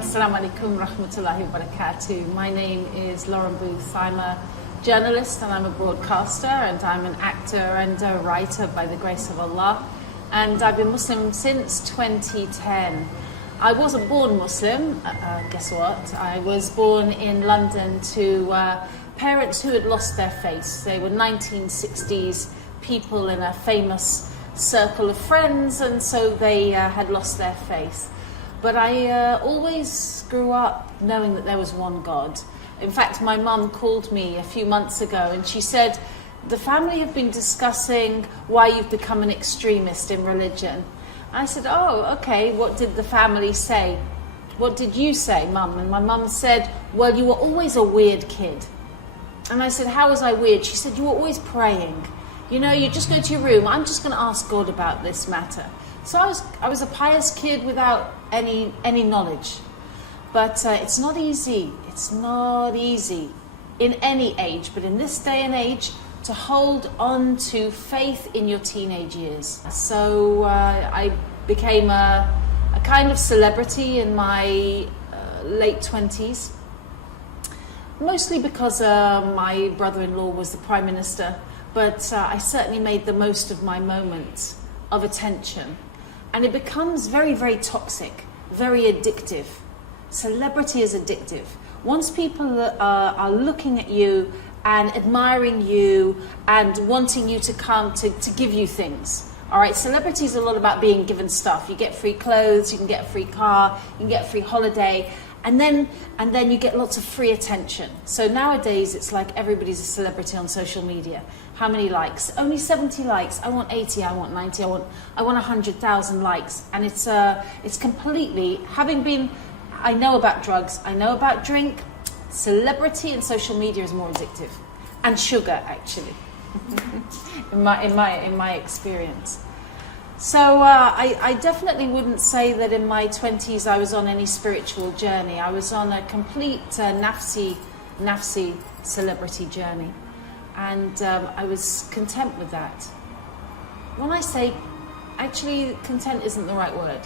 Assalamu alaikum rahmatullahi wa barakatuh. My name is Lauren Booth. I'm a journalist and I'm a broadcaster and I'm an actor and a writer by the grace of Allah. And I've been Muslim since 2010. I wasn't born Muslim, guess what? I was born in London to parents who had lost their faith. They were 1960s people in a famous circle of friends, and so they had lost their faith. But I always grew up knowing that there was one God. In fact, my mum called me a few months ago and she said, the family have been discussing why you've become an extremist in religion. I said, oh, okay, what did the family say? What did you say, Mum? And my mum said, well, you were always a weird kid. And I said, how was I weird? She said, you were always praying. You know, you just go to your room, I'm just going to ask God about this matter. So I was a pious kid without any knowledge. But it's not easy. It's not easy in any age, but in this day and age, to hold on to faith in your teenage years. So I became a kind of celebrity in my late 20s, mostly because my brother-in-law was the Prime Minister, but I certainly made the most of my moment of attention. And it becomes very, very toxic, very addictive. Celebrity is addictive. Once people are looking at you and admiring you and wanting you to come to give you things. All right, celebrity is a lot about being given stuff. You get free clothes, you can get a free car, you can get a free holiday, and then you get lots of free attention. So nowadays it's like everybody's a celebrity on social media. How many likes? Only 70 likes. I want 80, I want 90, I want 100,000 likes. And it's completely, having been, I know about drugs, I know about drink, celebrity and social media is more addictive. And sugar, actually, in my experience. So I definitely wouldn't say that in my 20s I was on any spiritual journey. I was on a complete nafsi celebrity journey. And I was content with that. When I say, actually content isn't the right word.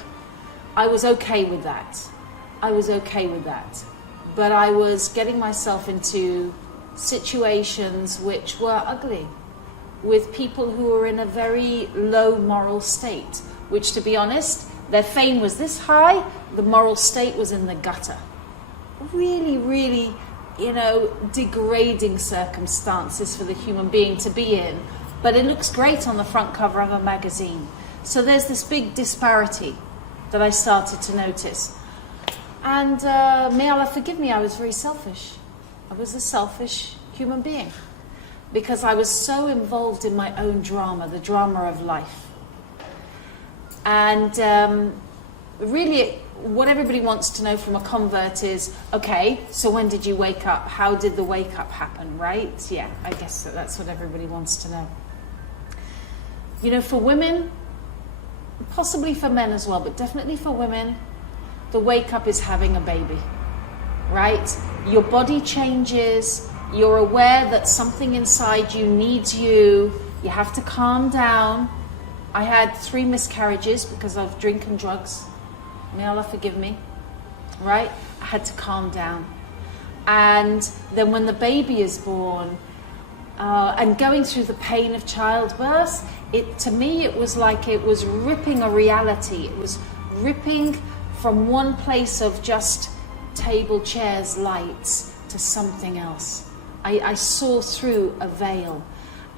I was okay with that. I was okay with that. But I was getting myself into situations which were ugly, with people who were in a very low moral state, which, to be honest, their fame was this high, the moral state was in the gutter. Really, really, degrading circumstances for the human being to be in, but it looks great on the front cover of a magazine. So there's this big disparity that I started to notice. And may Allah forgive me, I was very selfish. I was a selfish human being because I was so involved in my own drama, the drama of life. And really, what everybody wants to know from a convert is, okay, so when did you wake up? How did the wake up happen, right? Yeah, I guess that's what everybody wants to know. You know, for women, possibly for men as well, but definitely for women, the wake up is having a baby, right? Your body changes, you're aware that something inside you needs you have to calm down. I had 3 miscarriages because of drink and drugs. May Allah forgive me, right? I had to calm down. And then when the baby is born, and going through the pain of childbirth, to me it was like it was ripping a reality. It was ripping from one place of just table, chairs, lights to something else. I saw through a veil,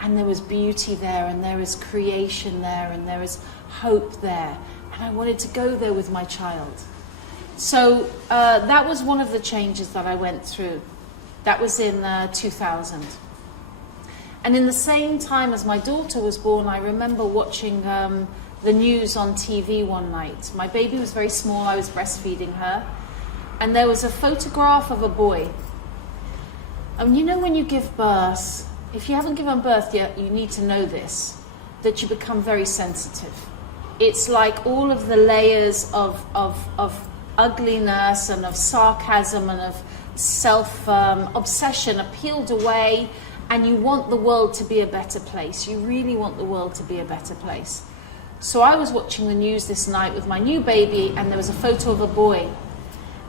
and there was beauty there, and there was creation there, and there was hope there. And I wanted to go there with my child. So that was one of the changes that I went through. That was in 2000. And in the same time as my daughter was born, I remember watching the news on TV one night. My baby was very small, I was breastfeeding her. And there was a photograph of a boy. And you know when you give birth, if you haven't given birth yet, you need to know this, that you become very sensitive. It's like all of the layers of ugliness and of sarcasm and of self-obsession are peeled away, and you want the world to be a better place. You really want the world to be a better place. So I was watching the news this night with my new baby, and there was a photo of a boy.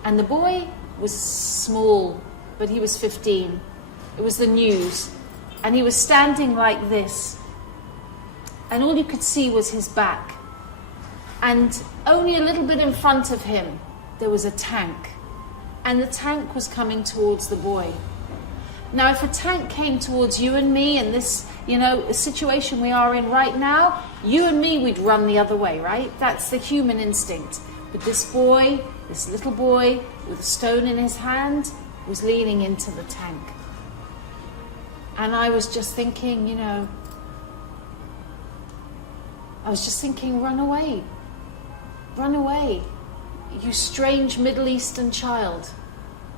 And the boy was small, but he was 15. It was the news. And he was standing like this. And all you could see was his back. And only a little bit in front of him, there was a tank. And the tank was coming towards the boy. Now, if a tank came towards you and me in this, situation we are in right now, you and me, we'd run the other way, right? That's the human instinct. But this boy, this little boy with a stone in his hand, was leaning into the tank. And I was just thinking, run away. Run away. You strange Middle Eastern child.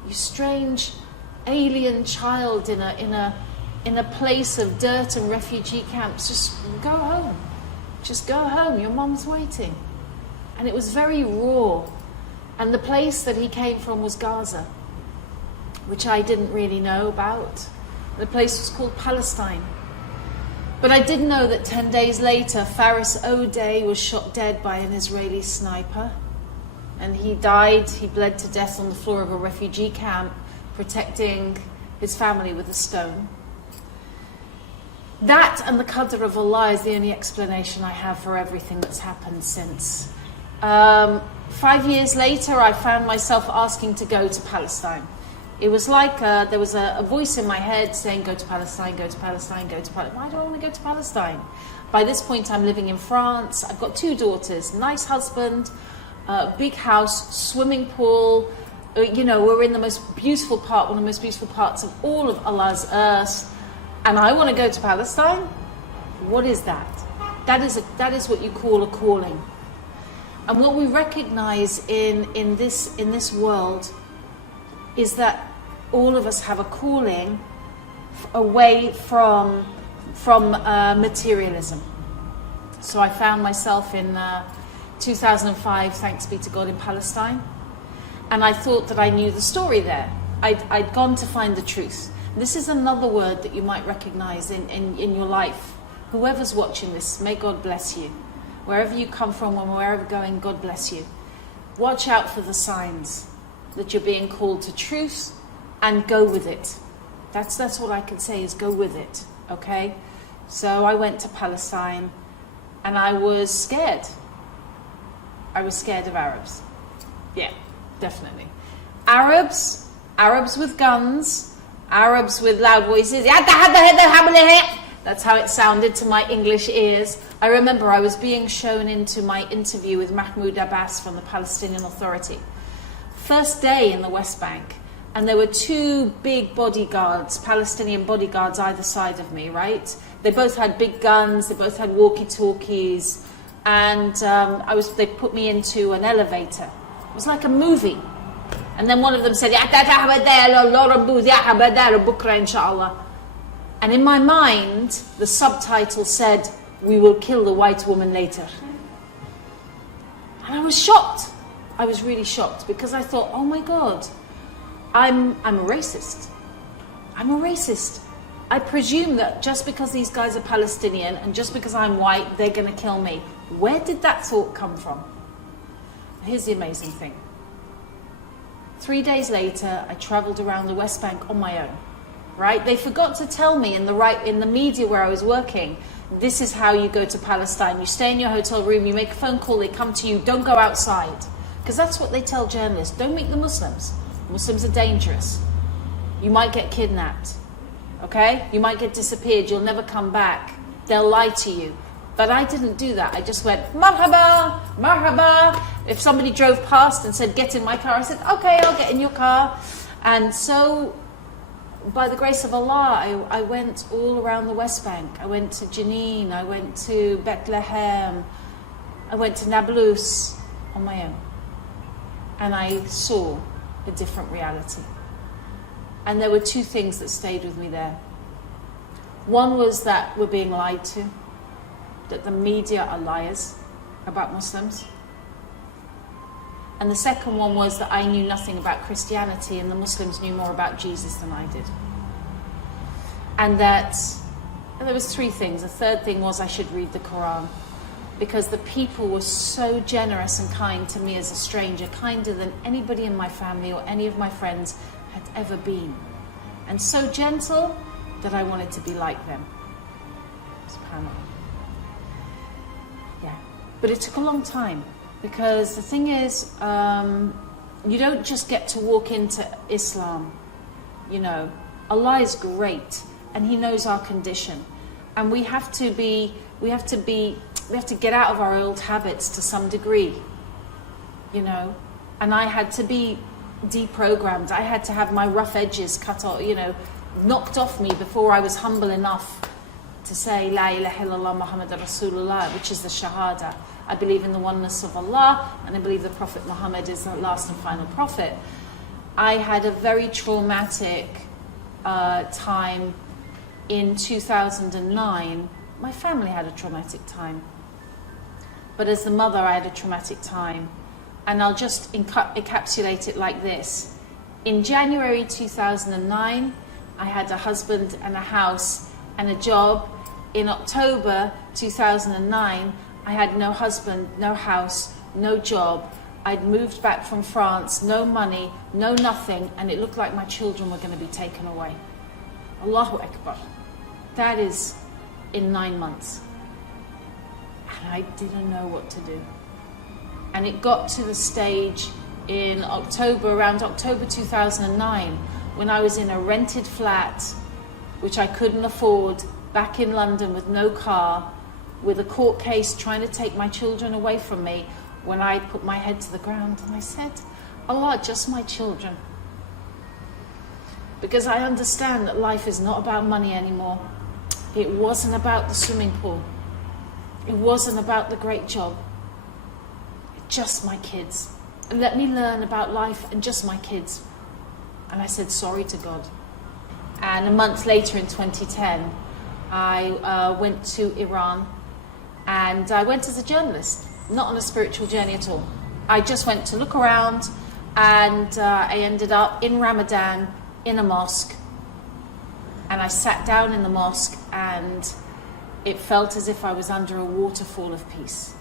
You strange alien child in a place of dirt and refugee camps. Just go home. Just go home. Your mom's waiting. And it was very raw. And the place that he came from was Gaza, which I didn't really know about. The place was called Palestine. But I did know that 10 days later, Faris O'Day was shot dead by an Israeli sniper. And he died, he bled to death on the floor of a refugee camp, protecting his family with a stone. That and the Qadr of Allah is the only explanation I have for everything that's happened since. 5 years later, I found myself asking to go to Palestine. It was like there was a voice in my head saying, go to Palestine, go to Palestine, go to Palestine. Why do I want to go to Palestine? By this point, I'm living in France. I've got 2 daughters, nice husband, big house, swimming pool. We're in the most beautiful part, one of the most beautiful parts of all of Allah's earth. And I want to go to Palestine? What is that? That is what you call a calling. And what we recognize in this world is that all of us have a calling away from materialism. So I found myself in 2005, thanks be to God, in Palestine. And I thought that I knew the story there. I'd gone to find the truth. This is another word that you might recognize in your life. Whoever's watching this, may God bless you. Wherever you come from and wherever you're going, God bless you. Watch out for the signs that you're being called to truth and go with it. That's what I can say is go with it, okay? So I went to Palestine and I was scared. I was scared of Arabs. Yeah, definitely. Arabs with guns, Arabs with loud voices. That's how it sounded to my English ears. I remember I was being shown into my interview with Mahmoud Abbas from the Palestinian Authority. First day in the West Bank, and there were 2 big bodyguards, Palestinian bodyguards either side of me, right? They both had big guns, they both had walkie-talkies, and they put me into an elevator. It was like a movie. And then one of them said, and in my mind, the subtitle said, "We will kill the white woman later." And I was shocked. I was really shocked because I thought, oh my God, I'm a racist. I'm a racist. I presume that just because these guys are Palestinian and just because I'm white, they're going to kill me. Where did that thought come from? Here's the amazing thing. 3 days later, I traveled around the West Bank on my own. Right? They forgot to tell me in the media where I was working, this is how you go to Palestine. You stay in your hotel room, you make a phone call, they come to you, don't go outside. Because that's what they tell journalists. Don't meet the Muslims. Muslims are dangerous. You might get kidnapped. Okay? You might get disappeared. You'll never come back. They'll lie to you. But I didn't do that. I just went, marhaba, marhaba. If somebody drove past and said, get in my car, I said, okay, I'll get in your car. And so, by the grace of Allah, I went all around the West Bank. I went to Jenin, I went to Bethlehem, I went to Nablus on my own. And I saw a different reality. And there were 2 things that stayed with me there. One was that we're being lied to, that the media are liars about Muslims. And the second one was that I knew nothing about Christianity and the Muslims knew more about Jesus than I did. And there was 3 things. The third thing was I should read the Quran. because the people were so generous and kind to me as a stranger, kinder than anybody in my family or any of my friends had ever been. And so gentle that I wanted to be like them. SubhanAllah. Yeah. But it took a long time, because the thing is, you don't just get to walk into Islam. You know, Allah is great, and He knows our condition, and we have to get out of our old habits to some degree. You know, and I had to be deprogrammed. I had to have my rough edges cut off, you know, knocked off me before I was humble enough to say La ilaha illallah Muhammad Rasulullah, which is the Shahada. I believe in the oneness of Allah, and I believe the Prophet Muhammad is the last and final prophet. I had a very traumatic time in 2009. My family had a traumatic time. But as the mother, I had a traumatic time. And I'll just encapsulate it like this. In January 2009, I had a husband and a house and a job. In October 2009, I had no husband, no house, no job. I'd moved back from France, no money, no nothing, and it looked like my children were going to be taken away. Allahu Akbar. That is in 9 months. And I didn't know what to do. And it got to the stage in October, around October 2009, when I was in a rented flat, which I couldn't afford, back in London with no car, with a court case trying to take my children away from me, when I put my head to the ground and I said, Allah, just my children. Because I understand that life is not about money anymore. It wasn't about the swimming pool. It wasn't about the great job. Just my kids. Let me learn about life and just my kids. And I said sorry to God. And a month later in 2010, I went to Iran, and I went as a journalist, not on a spiritual journey at all. I just went to look around, and I ended up in Ramadan in a mosque. And I sat down in the mosque, and it felt as if I was under a waterfall of peace.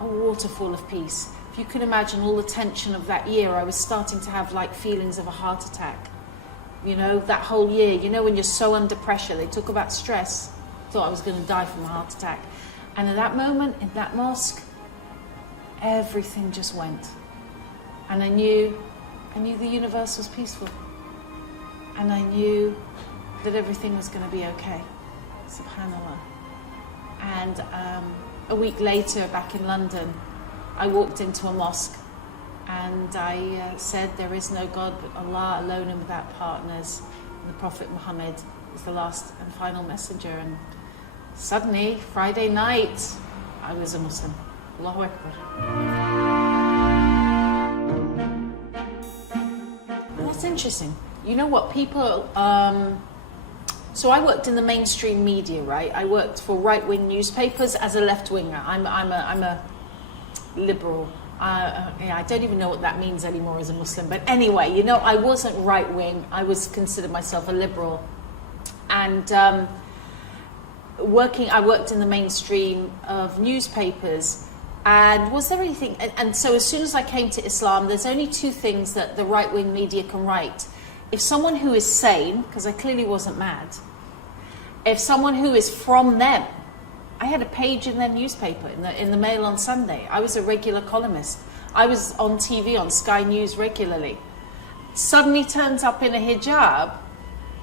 A waterfall of peace. If you could imagine all the tension of that year, I was starting to have like feelings of a heart attack. You know, that whole year, you know, when you're so under pressure, they talk about stress. Thought I was going to die from a heart attack. And at that moment, in that mosque, everything just went. And I knew the universe was peaceful. And I knew that everything was going to be okay. SubhanAllah. And a week later, back in London, I walked into a mosque and I said, there is no God but Allah, alone and without partners. And the Prophet Muhammad is the last and final messenger. And suddenly, Friday night, I was a Muslim. Allahu Akbar. And that's interesting. You know what, people... So I worked in the mainstream media, right? I worked for right-wing newspapers as a left-winger. I'm a liberal. I don't even know what that means anymore as a Muslim. But anyway, you know, I wasn't right-wing. I was considered myself a liberal. And I worked in the mainstream of newspapers. And was there anything... And so as soon as I came to Islam, there's only two things that the right-wing media can write. If someone who is sane, because I clearly wasn't mad, if someone who is from them, I had a page in their newspaper, in the Mail on Sunday. I was a regular columnist. I was on TV, on Sky News regularly. Suddenly turns up in a hijab.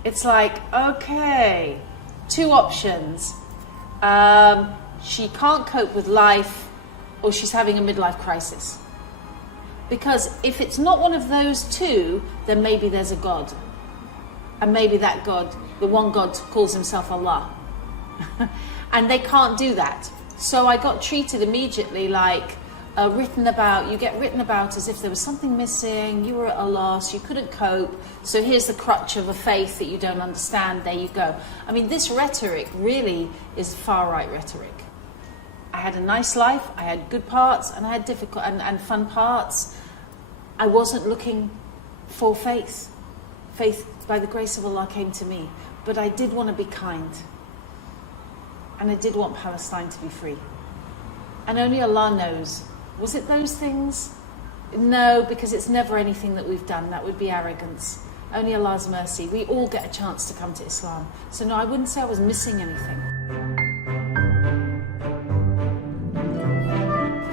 It's like, okay, two options. She can't cope with life, or she's having a midlife crisis. Because if it's not one of those two, then maybe there's a God. And maybe that God, the one God, calls himself Allah. And they can't do that. So I got treated immediately like written about. You get written about as if there was something missing, you were at a loss, you couldn't cope. So here's the crutch of a faith that you don't understand, there you go. I mean, this rhetoric really is far-right rhetoric. I had a nice life, I had good parts, and I had difficult and fun parts. I wasn't looking for faith. Faith, by the grace of Allah, came to me. But I did want to be kind. And I did want Palestine to be free. and only Allah knows. Was it those things? No, because it's never anything that we've done. That would be arrogance. Only Allah's mercy. We all get a chance to come to Islam. So no, I wouldn't say I was missing anything.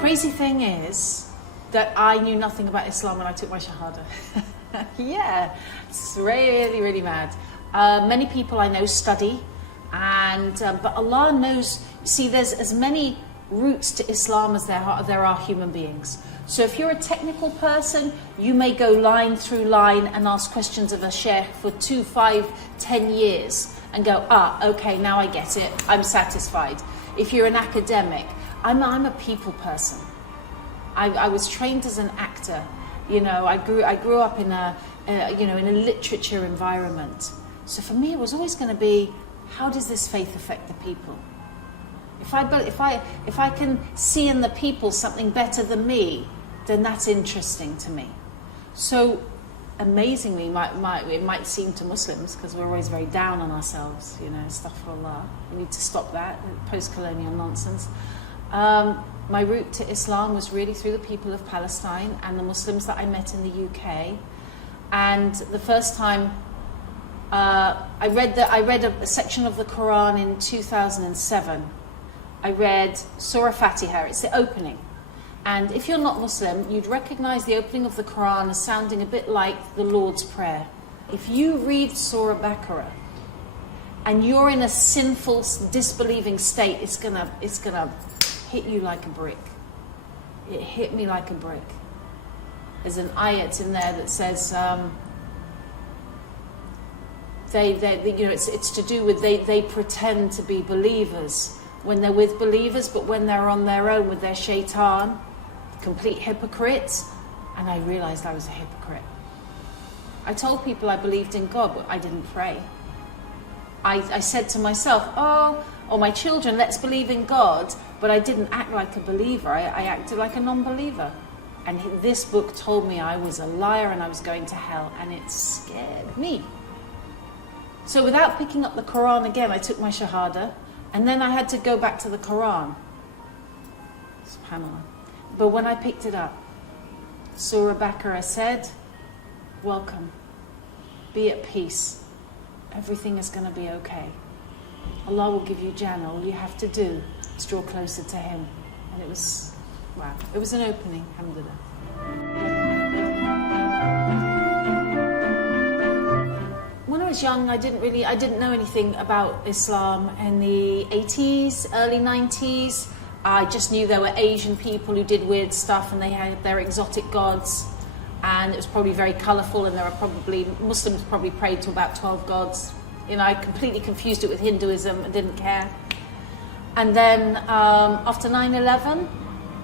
Crazy thing is that I knew nothing about Islam when I took my Shahada. Yeah, it's really, really mad. Many people I know study, but Allah knows. See, there's as many routes to Islam as there are human beings. So if you're a technical person, you may go line through line and ask questions of a sheikh for 2, 5, 10 years and go, okay, now I get it, I'm satisfied. If you're an academic, I'm a people person. I was trained as an actor. You know, I grew up in a literature environment. So for me, it was always going to be, how does this faith affect the people? If I can see in the people something better than me, then that's interesting to me. So amazingly, it might seem to Muslims, because we're always very down on ourselves, you know, astaghfirullah. We need to stop that post-colonial nonsense. My route to Islam was really through the people of Palestine and the Muslims that I met in the UK. And the first time I read a section of the Quran in 2007. I read Surah Fatiha, it's the opening. And if you're not Muslim, you'd recognize the opening of the Quran as sounding a bit like the Lord's Prayer. If you read Surah Baqarah and you're in a sinful, disbelieving state, it's gonna hit you like a brick. It hit me like a brick. There's an ayat in there that says, it's to do with they pretend to be believers when they're with believers, but when they're on their own with their shaitan, complete hypocrites. And I realized I was a hypocrite. I told people I believed in God, but I didn't pray. I said to myself, my children, let's believe in God, but I didn't act like a believer. I acted like a non-believer. And this book told me I was a liar and I was going to hell, and it scared me. So without picking up the Quran again, I took my Shahada, and then I had to go back to the Quran. SubhanAllah. But when I picked it up, Surah Baqarah said, welcome, be at peace. Everything is going to be okay. Allah will give you Jannah. All you have to do is draw closer to Him. And it was, wow, it was an opening, alhamdulillah. When I was young, I didn't know anything about Islam. In the 80s, early 90s, I just knew there were Asian people who did weird stuff and they had their exotic gods. And it was probably very colourful, and Muslims probably prayed to about 12 gods. You know, I completely confused it with Hinduism and didn't care. And then after 9/11,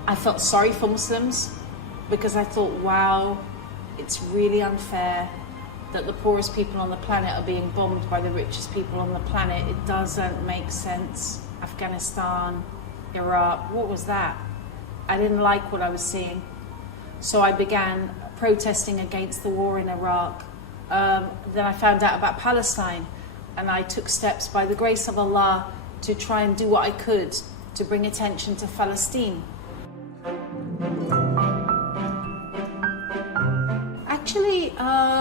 I felt sorry for Muslims, because I thought, wow, it's really unfair that the poorest people on the planet are being bombed by the richest people on the planet. It doesn't make sense. Afghanistan, Iraq, what was that? I didn't like what I was seeing. So I began protesting against the war in Iraq. Then I found out about Palestine, and I took steps by the grace of Allah to try and do what I could to bring attention to Palestine. Actually,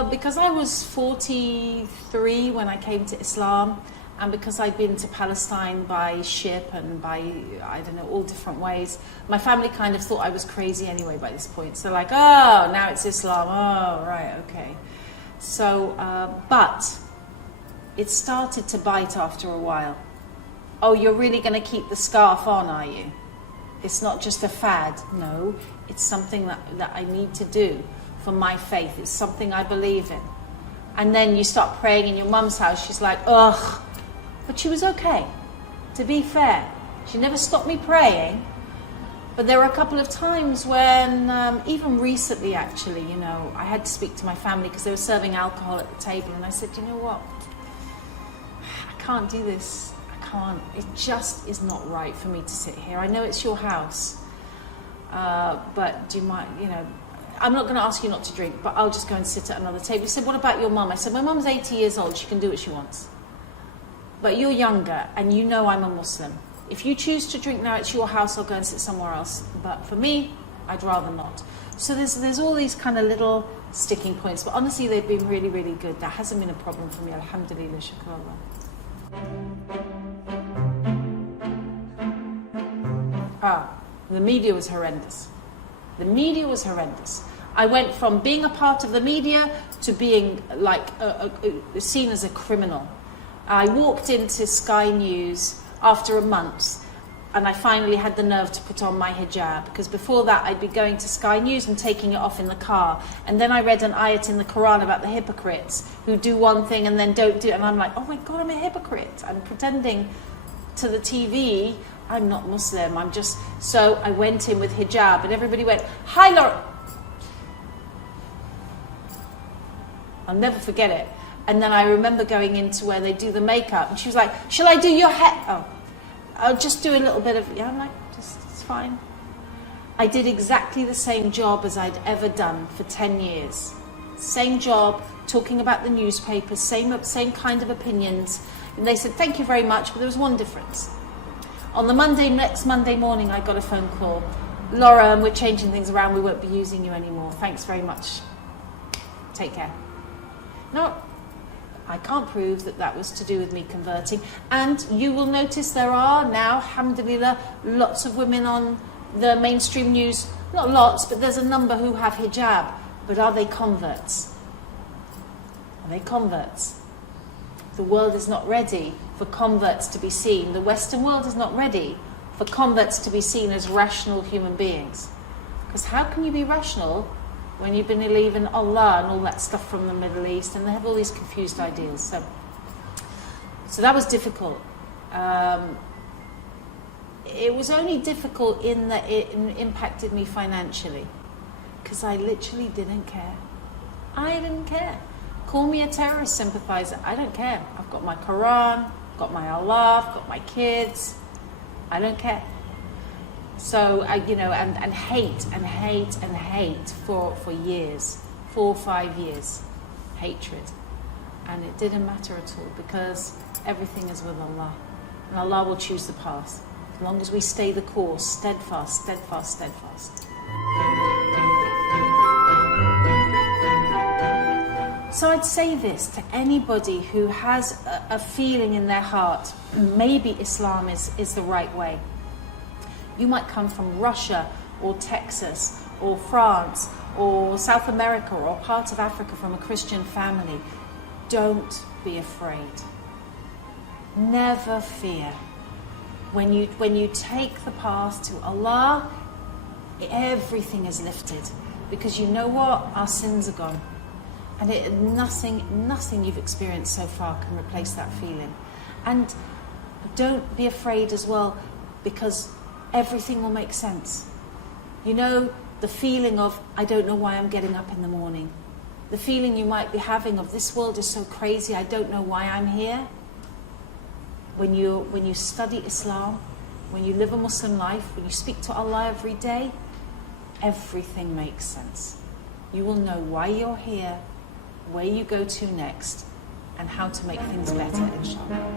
because I was 43 when I came to Islam, and because I'd been to Palestine by ship and by, I don't know, all different ways, my family kind of thought I was crazy anyway by this point. So like, oh, now it's Islam. Oh, right, okay. So, but it started to bite after a while. Oh, you're really going to keep the scarf on, are you? It's not just a fad. No, it's something that I need to do for my faith. It's something I believe in. And then you start praying in your mum's house. She's like, ugh. But she was okay. To be fair, she never stopped me praying. But there were a couple of times when, even recently actually, you know, I had to speak to my family because they were serving alcohol at the table. And I said, you know what? I can't do this. I can't. It just is not right for me to sit here. I know it's your house. But do you mind, you know, I'm not going to ask you not to drink, but I'll just go and sit at another table. He said, what about your mum? I said, my mum's 80 years old. She can do what she wants. But you're younger, and you know I'm a Muslim. If you choose to drink now, it's your house, I'll go and sit somewhere else. But for me, I'd rather not. So there's all these kind of little sticking points. But honestly, they've been really, really good. That hasn't been a problem for me. Alhamdulillah, shukr Allah. The media was horrendous. The media was horrendous. I went from being a part of the media to being like seen as a criminal. I walked into Sky News after a month, and I finally had the nerve to put on my hijab, because before that I'd be going to Sky News and taking it off in the car, and then I read an ayat in the Quran about the hypocrites who do one thing and then don't do it, and I'm like, oh my God, I'm a hypocrite. I'm pretending to the TV I'm not Muslim, I'm just... So I went in with hijab and everybody went, hi Lauren. I'll never forget it. And then I remember going into where they do the makeup, and she was like, shall I do your hair? Oh, I'll just do a little bit of... Yeah, I'm like, just, it's fine. I did exactly the same job as I'd ever done for 10 years. Same job, talking about the newspapers, same kind of opinions. And they said, thank you very much, but there was one difference. On the next Monday morning, I got a phone call. Laura, we're changing things around, we won't be using you anymore. Thanks very much. Take care. No, I can't prove that that was to do with me converting. And you will notice there are now, alhamdulillah, lots of women on the mainstream news. Not lots, but there's a number who have hijab. But are they converts? Are they converts? The world is not ready for converts to be seen. The Western world is not ready for converts to be seen as rational human beings. Because how can you be rational when you've been believing Allah and all that stuff from the Middle East, and they have all these confused ideas? So that was difficult. It was only difficult in that it impacted me financially, because I literally didn't care. I didn't care. Call me a terrorist sympathizer, I don't care. I've got my Quran, I've got my Allah, I've got my kids. I don't care. So, and hate for years, 4 or 5 years, hatred. And it didn't matter at all, because everything is with Allah. And Allah will choose the path, as long as we stay the course, steadfast, steadfast, steadfast. So I'd say this to anybody who has a feeling in their heart, maybe Islam is the right way. You might come from Russia or Texas or France or South America or part of Africa from a Christian family. Don't be afraid. Never fear. When you take the path to Allah, everything is lifted, because you know what? Our sins are gone. And nothing you've experienced so far can replace that feeling. And don't be afraid as well, because everything will make sense. You know, the feeling of, I don't know why I'm getting up in the morning. The feeling you might be having of, this world is so crazy, I don't know why I'm here. When you study Islam, when you live a Muslim life, when you speak to Allah every day, everything makes sense. You will know why you're here, where you go to next, and how to make things better, inshallah.